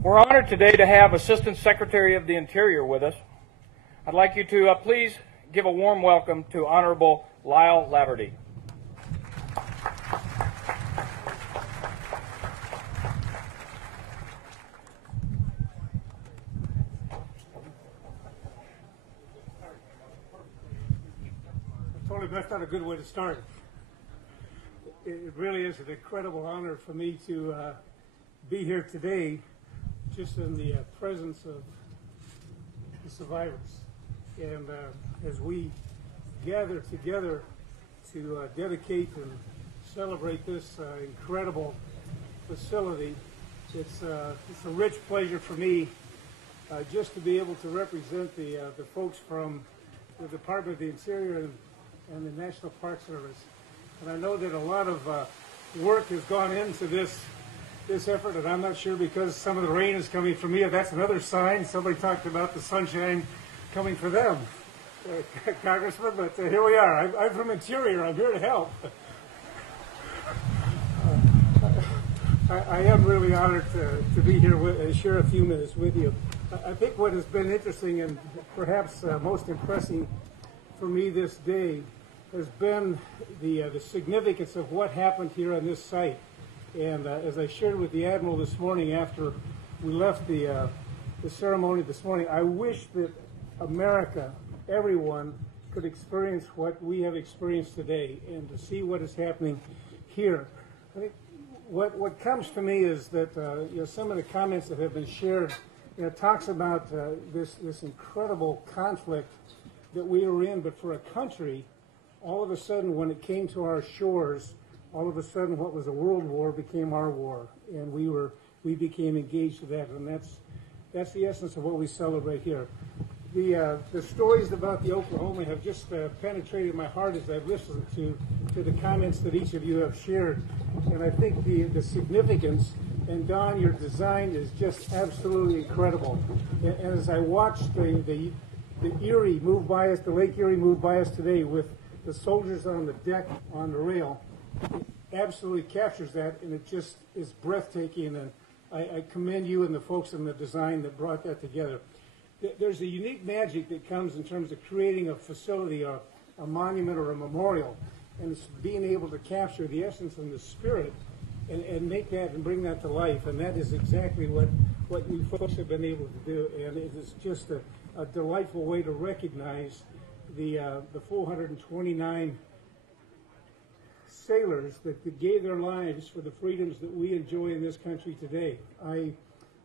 We're honored today to have Assistant Secretary of the Interior with us. I'd like you to please give a warm welcome to Honorable Lyle Laverty. I told him that's not a good way to start. It really is an incredible honor for me to be here today, just in the presence of the survivors. And as we gather together to dedicate and celebrate this incredible facility, it's a rich pleasure for me just to be able to represent the folks from the Department of the Interior and the National Park Service. And I know that a lot of work has gone into this effort, and I'm not sure because some of the rain is coming for me. That's another sign. Somebody talked about the sunshine coming for them, Congressman, but here we are. I'm from Interior. I'm here to help. I am really honored to be here and share a few minutes with you. I think what has been interesting and perhaps most impressive for me this day has been the significance of what happened here on this site. And as I shared with the Admiral this morning after we left the ceremony this morning, I wish that America, everyone, could experience what we have experienced today and to see what is happening here. I think what comes to me is that some of the comments that have been shared talks about this incredible conflict that we are in, but for a country, all of a sudden, when it came to our shores, all of a sudden what was a world war became our war, and we became engaged in that, and that's the essence of what we celebrate here. The stories about the Oklahoma have just penetrated my heart as I've listened to the comments that each of you have shared, and I think the significance, and Don, your design is just absolutely incredible. And as I watched the Erie move by us, the Lake Erie move by us today with the soldiers on the deck, on the rail, it absolutely captures that, and it just is breathtaking, and I commend you and the folks in the design that brought that together. There's a unique magic that comes in terms of creating a facility, a monument or a memorial, and it's being able to capture the essence and the spirit and make that and bring that to life, and that is exactly what you folks have been able to do, and it is just a delightful way to recognize the 429 sailors that gave their lives for the freedoms that we enjoy in this country today. I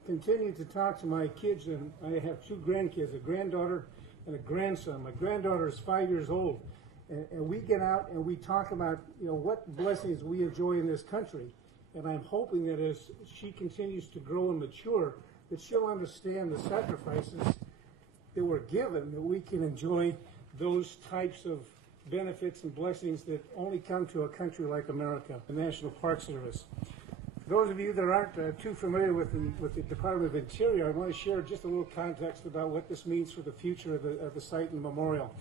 continue to talk to my kids, and I have two grandkids, a granddaughter and a grandson. My granddaughter is 5 years old, and we get out and we talk about what blessings we enjoy in this country. And I'm hoping that as she continues to grow and mature, that she'll understand the sacrifices that were given, that we can enjoy those types of benefits and blessings that only come to a country like America, the National Park Service. For those of you that aren't too familiar with the Department of Interior, I want to share just a little context about what this means for the future of the site and the memorial.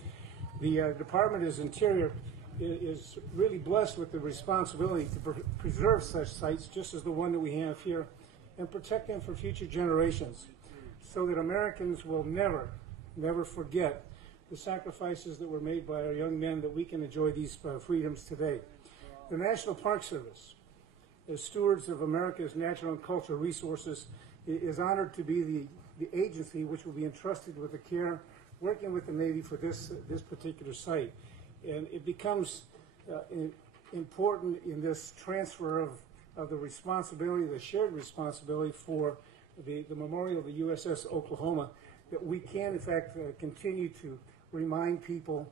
The Department of Interior is really blessed with the responsibility to preserve such sites, just as the one that we have here, and protect them for future generations, so that Americans will never forget the sacrifices that were made by our young men, that we can enjoy these freedoms today. The National Park Service, as stewards of America's natural and cultural resources, is honored to be the agency which will be entrusted with the care, working with the Navy for this particular site. And it becomes important in this transfer of the responsibility, the shared responsibility for the memorial of the USS Oklahoma, that we can, in fact, continue to remind people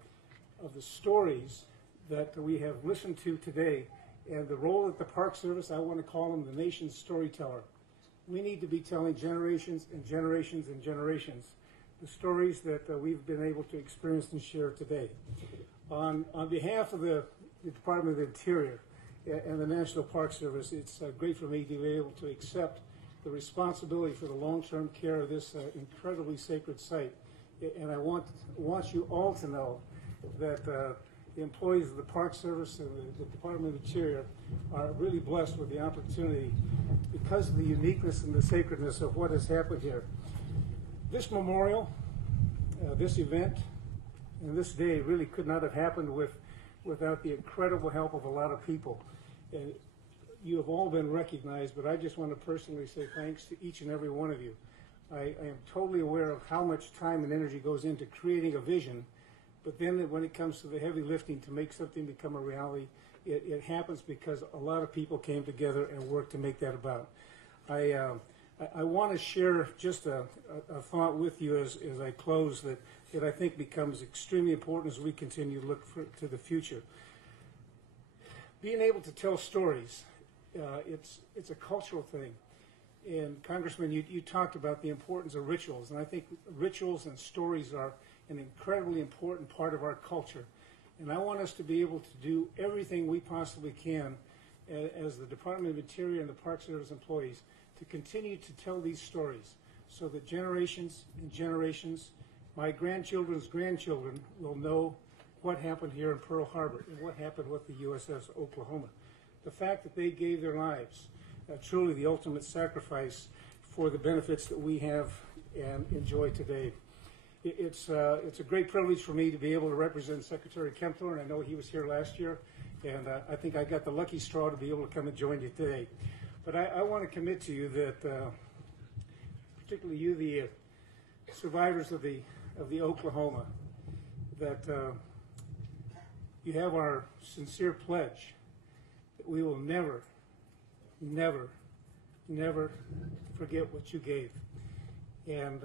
of the stories that we have listened to today, and the role of the Park Service. I want to call them the nation's storyteller. We need to be telling generations and generations and generations the stories that we've been able to experience and share today. On behalf of the Department of the Interior and the National Park Service, it's great for me to be able to accept the responsibility for the long-term care of this incredibly sacred site. And I want you all to know that the employees of the Park Service and the Department of Interior are really blessed with the opportunity because of the uniqueness and the sacredness of what has happened here. This memorial, this event, and this day really could not have happened without the incredible help of a lot of people. And you have all been recognized, but I just want to personally say thanks to each and every one of you. I am totally aware of how much time and energy goes into creating a vision, but then when it comes to the heavy lifting to make something become a reality, it happens because a lot of people came together and worked to make that about. I want to share just a thought with you as I close that I think becomes extremely important as we continue to look to the future. Being able to tell stories, it's a cultural thing. And Congressman, you talked about the importance of rituals, and I think rituals and stories are an incredibly important part of our culture. And I want us to be able to do everything we possibly can as the Department of Interior and the Park Service employees to continue to tell these stories so that generations and generations, my grandchildren's grandchildren, will know what happened here in Pearl Harbor and what happened with the USS Oklahoma. The fact that they gave their lives, truly the ultimate sacrifice for the benefits that we have and enjoy today. It's a great privilege for me to be able to represent Secretary Kempthorne. I know he was here last year, and I think I got the lucky straw to be able to come and join you today. But I want to commit to you that, particularly you, the survivors of the Oklahoma, that you have our sincere pledge that we will never, never, never forget what you gave. And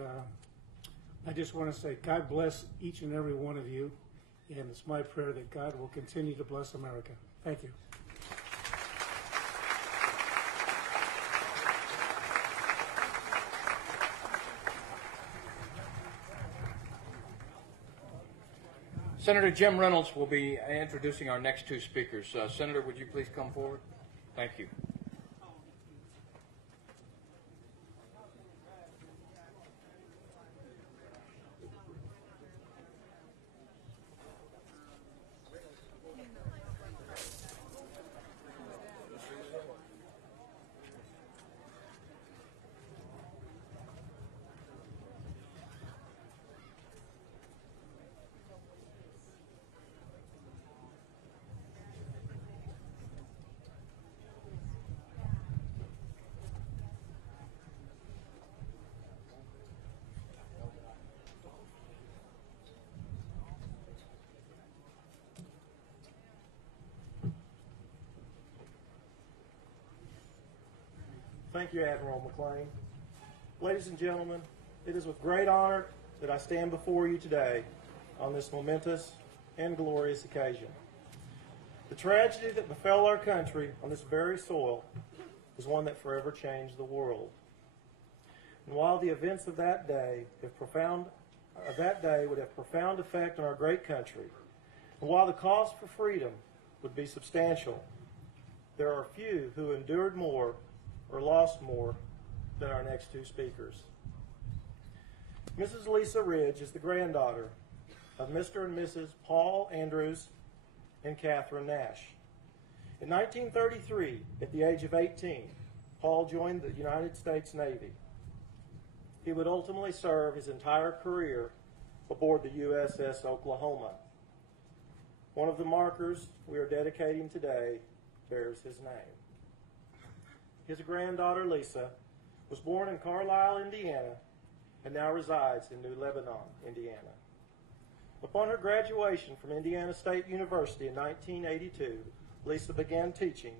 I just want to say God bless each and every one of you, and it's my prayer that God will continue to bless America. Thank you. Senator Jim Reynolds will be introducing our next two speakers. Senator, would you please come forward? Thank you. Thank you, Admiral McLean. Ladies and gentlemen, it is with great honor that I stand before you today on this momentous and glorious occasion. The tragedy that befell our country on this very soil is one that forever changed the world. And while the events of that day would have profound effect on our great country, and while the cost for freedom would be substantial, there are few who endured more or lost more than our next two speakers. Mrs. Lisa Ridge is the granddaughter of Mr. and Mrs. Paul Andrews and Catherine Nash. In 1933, at the age of 18, Paul joined the United States Navy. He would ultimately serve his entire career aboard the USS Oklahoma. One of the markers we are dedicating today bears his name. His granddaughter, Lisa, was born in Carlisle, Indiana, and now resides in New Lebanon, Indiana. Upon her graduation from Indiana State University in 1982, Lisa began teaching,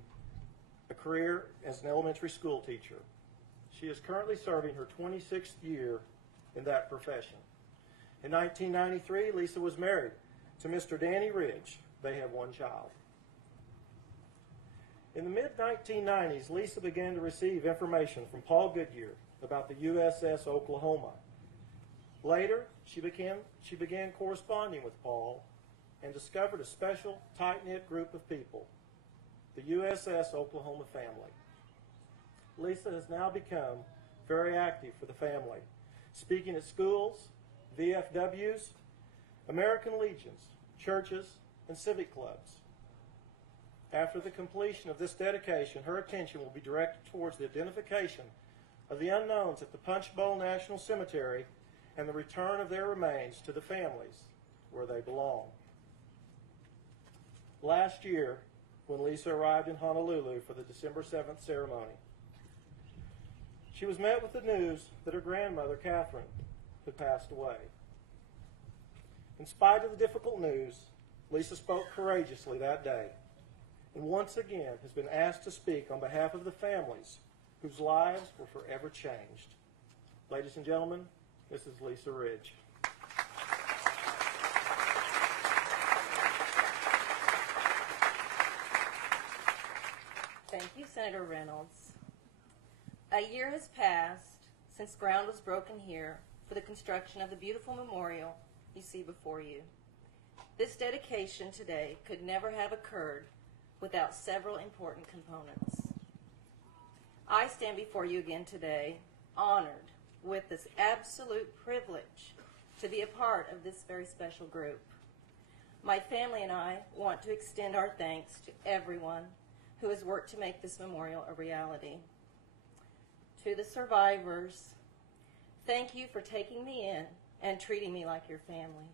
a career as an elementary school teacher. She is currently serving her 26th year in that profession. In 1993, Lisa was married to Mr. Danny Ridge. They have one child. In the mid-1990s, Lisa began to receive information from Paul Goodyear about the USS Oklahoma. Later, she began corresponding with Paul and discovered a special, tight-knit group of people, the USS Oklahoma family. Lisa has now become very active for the family, speaking at schools, VFWs, American Legions, churches, and civic clubs. After the completion of this dedication, her attention will be directed towards the identification of the unknowns at the Punch Bowl National Cemetery and the return of their remains to the families where they belong. Last year, when Lisa arrived in Honolulu for the December 7th ceremony, she was met with the news that her grandmother, Catherine, had passed away. In spite of the difficult news, Lisa spoke courageously that day and once again has been asked to speak on behalf of the families whose lives were forever changed. Ladies and gentlemen, Mrs. Lisa Ridge. Thank you, Senator Reynolds. A year has passed since ground was broken here for the construction of the beautiful memorial you see before you. This dedication today could never have occurred without several important components. I stand before you again today, honored with this absolute privilege to be a part of this very special group. My family and I want to extend our thanks to everyone who has worked to make this memorial a reality. To the survivors, thank you for taking me in and treating me like your family.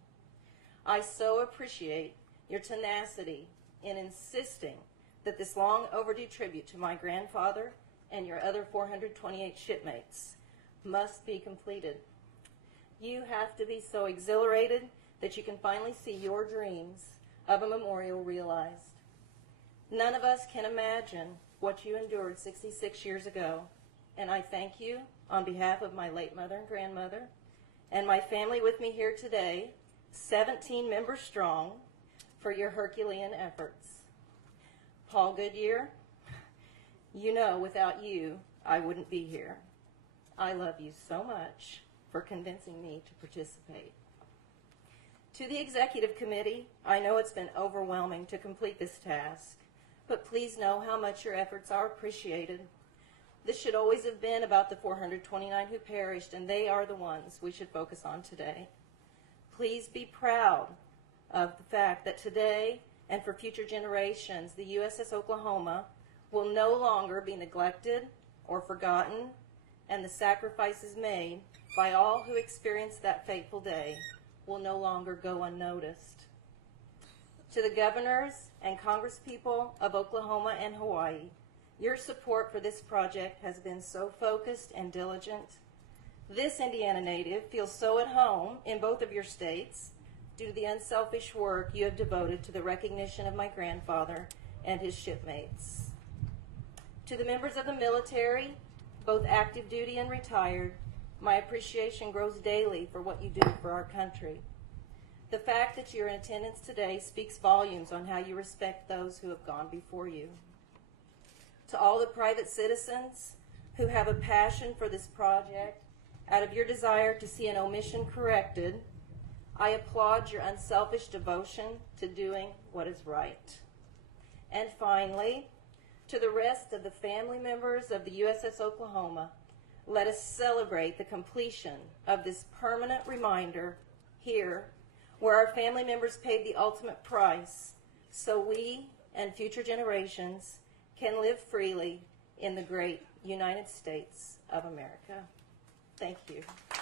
I so appreciate your tenacity in insisting that this long overdue tribute to my grandfather and your other 428 shipmates must be completed. You have to be so exhilarated that you can finally see your dreams of a memorial realized. None of us can imagine what you endured 66 years ago, and I thank you on behalf of my late mother and grandmother and my family with me here today, 17 members strong, for your Herculean efforts. Paul Goodyear, you know without you I wouldn't be here. I love you so much for convincing me to participate. To the Executive Committee, I know it's been overwhelming to complete this task, but please know how much your efforts are appreciated. This should always have been about the 429 who perished, and they are the ones we should focus on today. Please be proud of the fact that today and for future generations, the USS Oklahoma will no longer be neglected or forgotten, and the sacrifices made by all who experienced that fateful day will no longer go unnoticed. To the governors and congresspeople of Oklahoma and Hawaii, your support for this project has been so focused and diligent. This Indiana native feels so at home in both of your states due to the unselfish work you have devoted to the recognition of my grandfather and his shipmates. To the members of the military, both active duty and retired, my appreciation grows daily for what you do for our country. The fact that you're in attendance today speaks volumes on how you respect those who have gone before you. To all the private citizens who have a passion for this project, out of your desire to see an omission corrected, I applaud your unselfish devotion to doing what is right. And finally, to the rest of the family members of the USS Oklahoma, let us celebrate the completion of this permanent reminder here, where our family members paid the ultimate price so we and future generations can live freely in the great United States of America. Thank you.